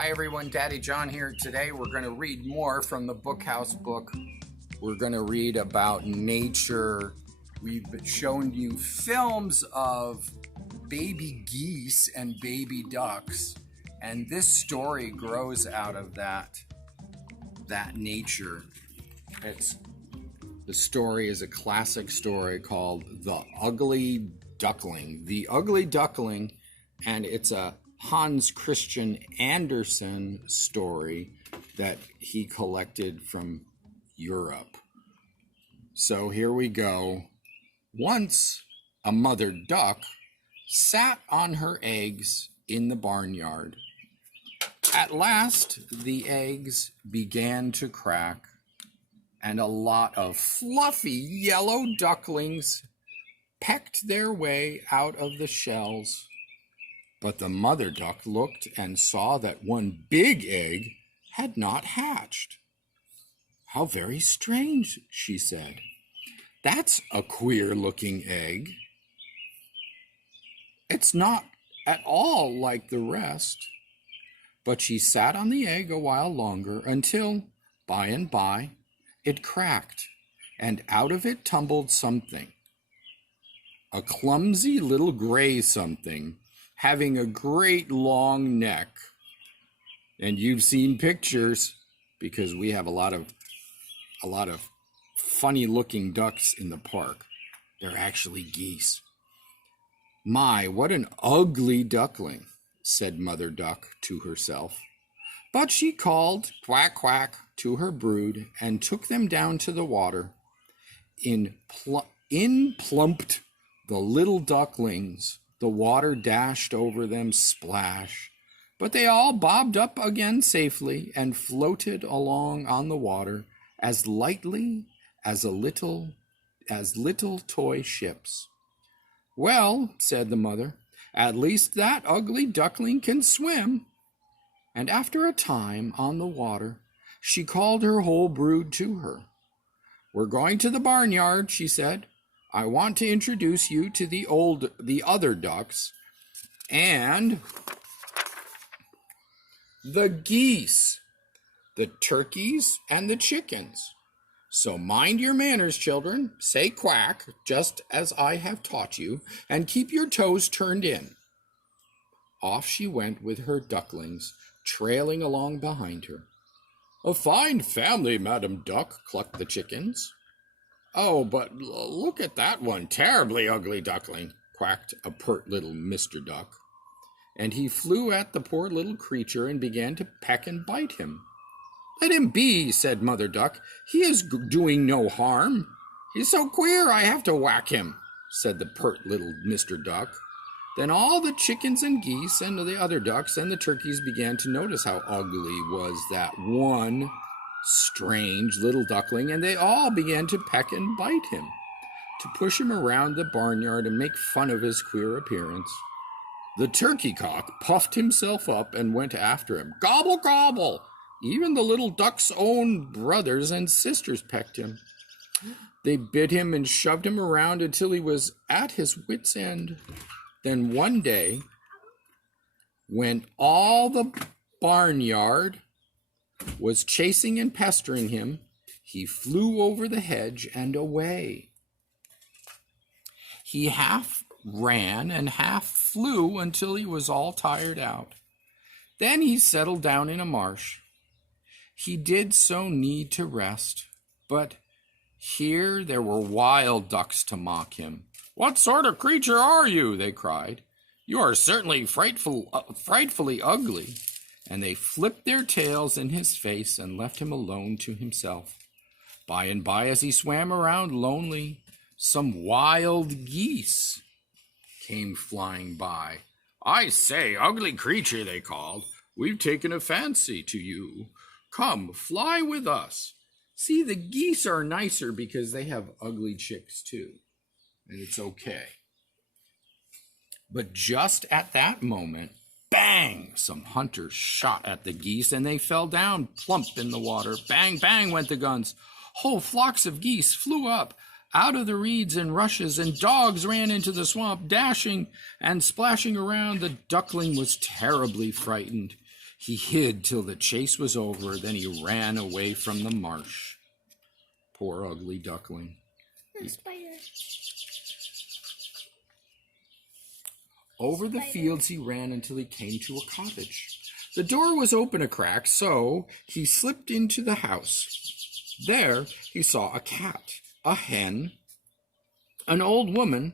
Hi everyone, Daddy John here. Today we're going to read more from the Bookhouse book. We're going to read about nature. We've shown you films of baby geese and baby ducks, and this story grows out of that nature. The story is a classic story called The Ugly Duckling. The Ugly Duckling, and it's a Hans Christian Andersen story that he collected from Europe. So here we go. Once a mother duck sat on her eggs in the barnyard. At last, the eggs began to crack, and a lot of fluffy yellow ducklings pecked their way out of the shells. But the mother duck looked and saw that one big egg had not hatched. "How very strange," she said. "That's a queer-looking egg. It's not at all like the rest." But she sat on the egg a while longer until, by and by, it cracked, and out of it tumbled something. A clumsy little gray something, having a great long neck. And you've seen pictures, because we have a lot of funny looking ducks in the park. They're actually geese. "My, what an ugly duckling," said Mother Duck to herself. But she called quack quack to her brood and took them down to the water. In plumped the little ducklings. The water dashed over them, splash, but they all bobbed up again safely and floated along on the water as lightly as little toy ships. "Well," said the mother, "at least that ugly duckling can swim." And after a time on the water, she called her whole brood to her. "We're going to the barnyard," she said. "I want to introduce you to the other ducks and the geese, the turkeys, and the chickens. So mind your manners, children. Say quack, just as I have taught you, and keep your toes turned in." Off she went with her ducklings, trailing along behind her. "A fine family, Madam Duck," clucked the chickens. "Oh, but look at that one terribly ugly duckling," quacked a pert little Mr. Duck. And he flew at the poor little creature and began to peck and bite him. "Let him be," said Mother Duck. "He is doing no harm. He's so queer I have to whack him," said the pert little Mr. Duck. Then all the chickens and geese and the other ducks and the turkeys began to notice how ugly was that one strange little duckling, and they all began to peck and bite him, to push him around the barnyard and make fun of his queer appearance. The turkey cock puffed himself up and went after him. Gobble, gobble! Even the little duck's own brothers and sisters pecked him. They bit him and shoved him around until he was at his wits' end. Then one day, when all the barnyard was chasing and pestering him, he flew over the hedge and away. He half ran and half flew until he was all tired out. Then he settled down in a marsh. He did so need to rest, but here there were wild ducks to mock him. "What sort of creature are you?" they cried. "You are certainly frightfully ugly." And they flipped their tails in his face and left him alone to himself. By and by, as he swam around lonely, some wild geese came flying by. "I say, ugly creature," they called, "we've taken a fancy to you. Come, fly with us." See, the geese are nicer because they have ugly chicks too, and it's okay. But just at that moment, bang! Some hunters shot at the geese, and they fell down plump in the water. Bang, bang went the guns. Whole flocks of geese flew up out of the reeds and rushes, and dogs ran into the swamp, dashing and splashing around. The duckling was terribly frightened. He hid till the chase was over, then he ran away from the marsh. Poor ugly duckling. The spider. Over the fields he ran until he came to a cottage. The door was open a crack, so he slipped into the house. There he saw a cat, a hen, an old woman.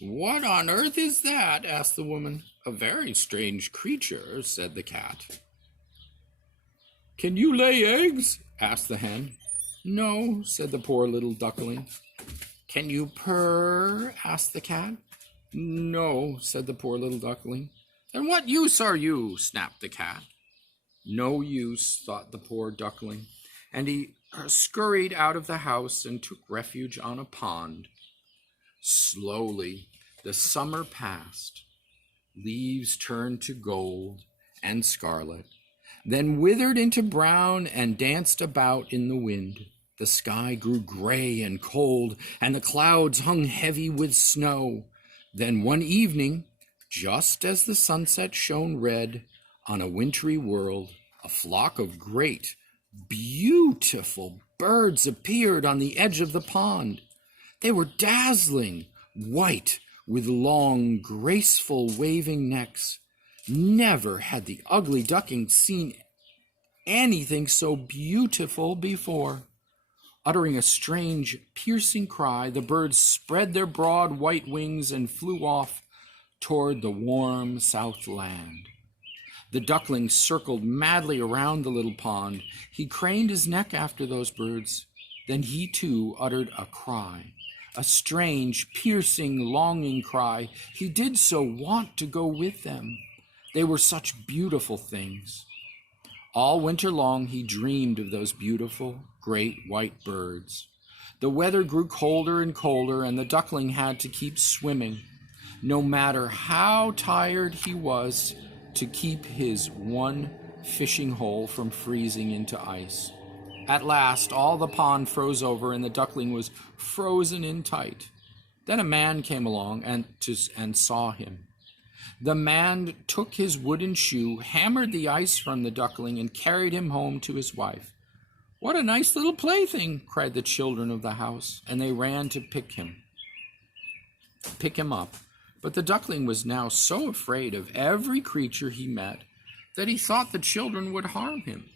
"What on earth is that?" asked the woman. "A very strange creature," said the cat. "Can you lay eggs?" asked the hen. "No," said the poor little duckling. "Can you purr?" asked the cat. "No," said the poor little duckling. "Then what use are you?" snapped the cat. No use, thought the poor duckling, and he scurried out of the house and took refuge on a pond. Slowly, the summer passed. Leaves turned to gold and scarlet, then withered into brown and danced about in the wind. The sky grew gray and cold, and the clouds hung heavy with snow. Then one evening, just as the sunset shone red on a wintry world, a flock of great, beautiful birds appeared on the edge of the pond. They were dazzling, white, with long, graceful, waving necks. Never had the ugly duckling seen anything so beautiful before. Uttering a strange, piercing cry, the birds spread their broad white wings and flew off toward the warm south land. The duckling circled madly around the little pond. He craned his neck after those birds. Then he too uttered a cry, a strange, piercing, longing cry. He did so want to go with them. They were such beautiful things. All winter long he dreamed of those beautiful, great white birds. The weather grew colder and colder, and the duckling had to keep swimming, no matter how tired he was, to keep his one fishing hole from freezing into ice. At last, all the pond froze over, and the duckling was frozen in tight. Then a man came along and saw him. The man took his wooden shoe, hammered the ice from the duckling, and carried him home to his wife. "What a nice little plaything!" cried the children of the house, and they ran to pick him up. But the duckling was now so afraid of every creature he met that he thought the children would harm him.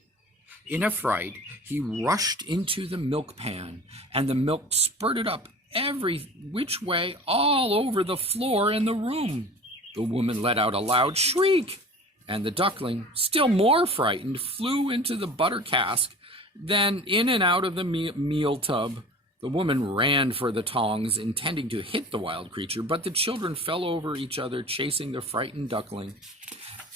In a fright, he rushed into the milk pan, and the milk spurted up every which way all over the floor in the room. The woman let out a loud shriek, and the duckling, still more frightened, flew into the butter cask, then in and out of the meal tub. The woman ran for the tongs, intending to hit the wild creature, but the children fell over each other, chasing the frightened duckling,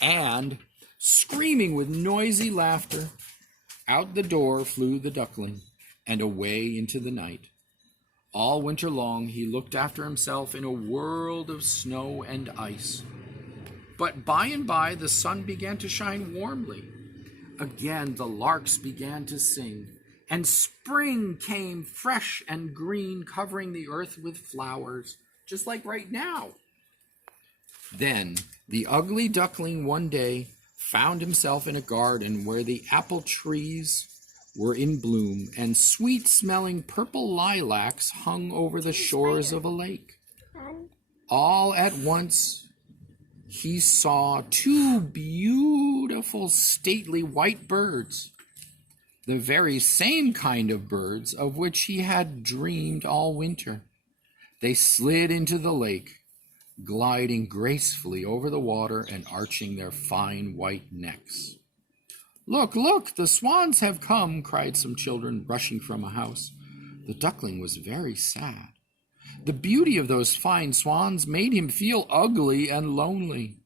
and, screaming with noisy laughter, out the door flew the duckling, and away into the night. All winter long he looked after himself in a world of snow and ice. But by and by the sun began to shine warmly. Again the larks began to sing, and spring came fresh and green, covering the earth with flowers, just like right now. Then the ugly duckling one day found himself in a garden where the apple trees were in bloom, and sweet-smelling purple lilacs hung over the shores of a lake. All at once, he saw two beautiful, stately white birds, the very same kind of birds of which he had dreamed all winter. They slid into the lake, gliding gracefully over the water and arching their fine white necks. "Look, look, the swans have come," cried some children, rushing from a house. The duckling was very sad. The beauty of those fine swans made him feel ugly and lonely.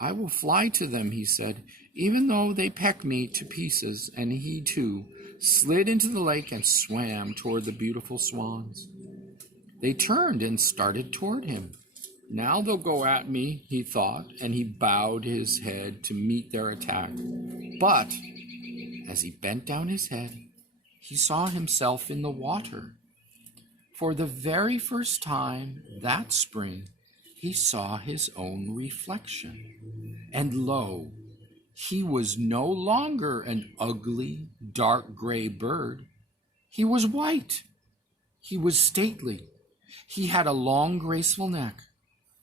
"I will fly to them," he said, "even though they peck me to pieces," and he, too, slid into the lake and swam toward the beautiful swans. They turned and started toward him. "Now they'll go at me," he thought, and he bowed his head to meet their attack. But as he bent down his head, he saw himself in the water. For the very first time that spring, he saw his own reflection. And lo, He was no longer an ugly, dark gray bird. He was white. He was stately. He had a long, graceful neck.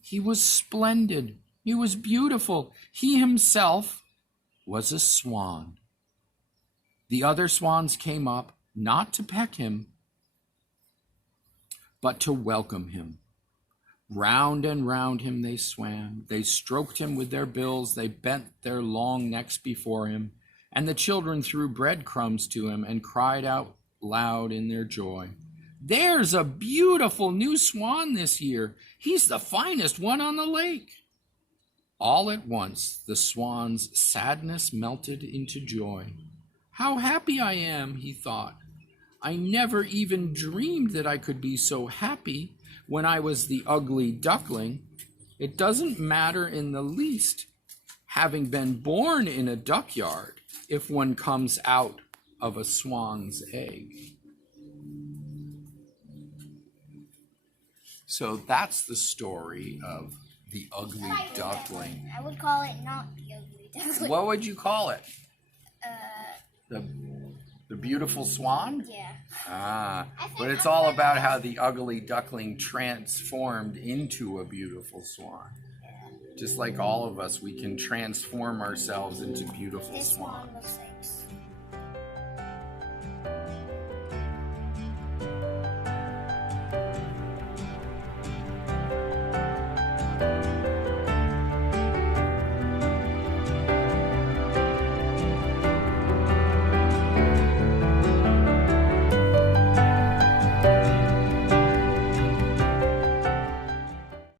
He was splendid. He was beautiful. He himself was a swan. The other swans came up, not to peck him, but to welcome him. Round and round him they swam. They stroked him with their bills. They bent their long necks before him. And the children threw breadcrumbs to him and cried out loud in their joy, "There's a beautiful new swan this year. He's the finest one on the lake." All at once, the swan's sadness melted into joy. "How happy I am," he thought. "I never even dreamed that I could be so happy when I was the ugly duckling. It doesn't matter in the least, having been born in a duck yard, if one comes out of a swan's egg." So that's the story of the ugly duckling. I would call it not the ugly duckling. What would you call it? The beautiful swan? Yeah. But it's all about how the ugly duckling transformed into a beautiful swan. Yeah. Just like all of us, we can transform ourselves into beautiful This swans. one looks like